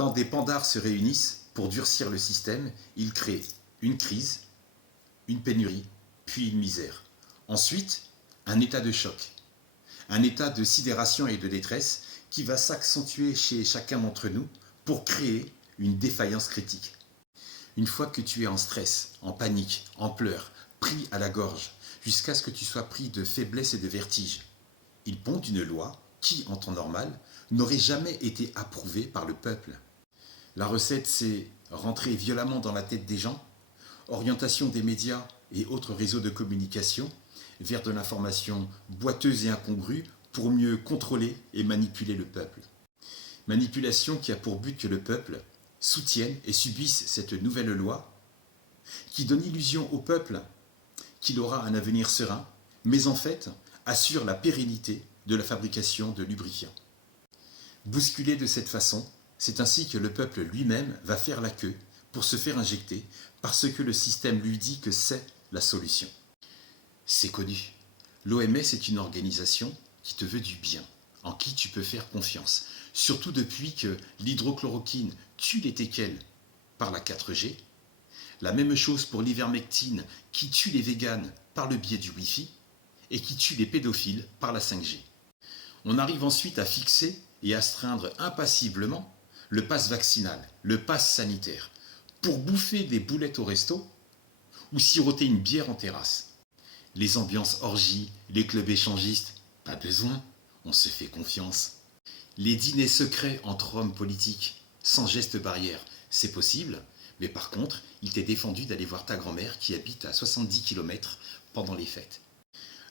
Quand des pandards se réunissent pour durcir le système, ils créent une crise, une pénurie, puis une misère. Ensuite, un état de choc, un état de sidération et de détresse qui va s'accentuer chez chacun d'entre nous pour créer une défaillance critique. Une fois que tu es en stress, en panique, en pleurs, pris à la gorge, jusqu'à ce que tu sois pris de faiblesse et de vertige, il pond une loi qui, en temps normal, n'aurait jamais été approuvée par le peuple. La recette, c'est rentrer violemment dans la tête des gens, orientation des médias et autres réseaux de communication vers de l'information boiteuse et incongrue pour mieux contrôler et manipuler le peuple. Manipulation qui a pour but que le peuple soutienne et subisse cette nouvelle loi qui donne illusion au peuple qu'il aura un avenir serein, mais en fait assure la pérennité de la fabrication de lubrifiants. Bousculé de cette façon, c'est ainsi que le peuple lui-même va faire la queue pour se faire injecter parce que le système lui dit que c'est la solution. C'est connu. L'OMS est une organisation qui te veut du bien, en qui tu peux faire confiance, surtout depuis que l'hydrochloroquine tue les téquelles par la 4G, la même chose pour l'ivermectine qui tue les véganes par le biais du Wi-Fi et qui tue les pédophiles par la 5G. On arrive ensuite à fixer et astreindre impassiblement le pass vaccinal, le pass sanitaire, pour bouffer des boulettes au resto ou siroter une bière en terrasse. Les ambiances orgies, les clubs échangistes, pas besoin, on se fait confiance. Les dîners secrets entre hommes politiques, sans geste barrière, c'est possible, mais par contre, il t'est défendu d'aller voir ta grand-mère qui habite à 70 km pendant les fêtes.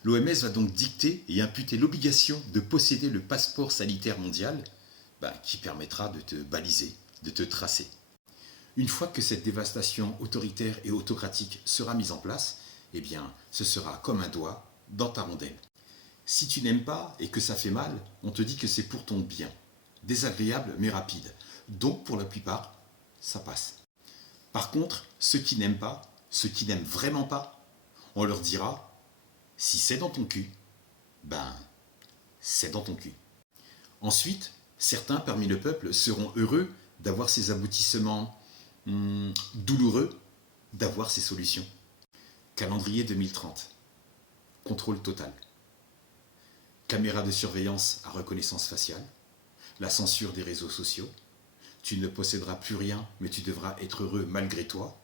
L'OMS va donc dicter et imputer l'obligation de posséder le passeport sanitaire mondial qui permettra de te baliser, de te tracer. Une fois que cette dévastation autoritaire et autocratique sera mise en place, eh bien, ce sera comme un doigt dans ta rondelle. Si tu n'aimes pas et que ça fait mal, on te dit que c'est pour ton bien. Désagréable mais rapide. Donc, pour la plupart, ça passe. Par contre, ceux qui n'aiment pas, ceux qui n'aiment vraiment pas, on leur dira si c'est dans ton cul, c'est dans ton cul. Ensuite, certains parmi le peuple seront heureux d'avoir ces aboutissements douloureux, d'avoir ces solutions. Calendrier 2030. Contrôle total. Caméra de surveillance à reconnaissance faciale. La censure des réseaux sociaux. Tu ne posséderas plus rien, mais tu devras être heureux malgré toi.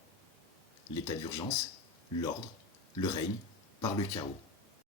L'état d'urgence, l'ordre, le règne, par le chaos.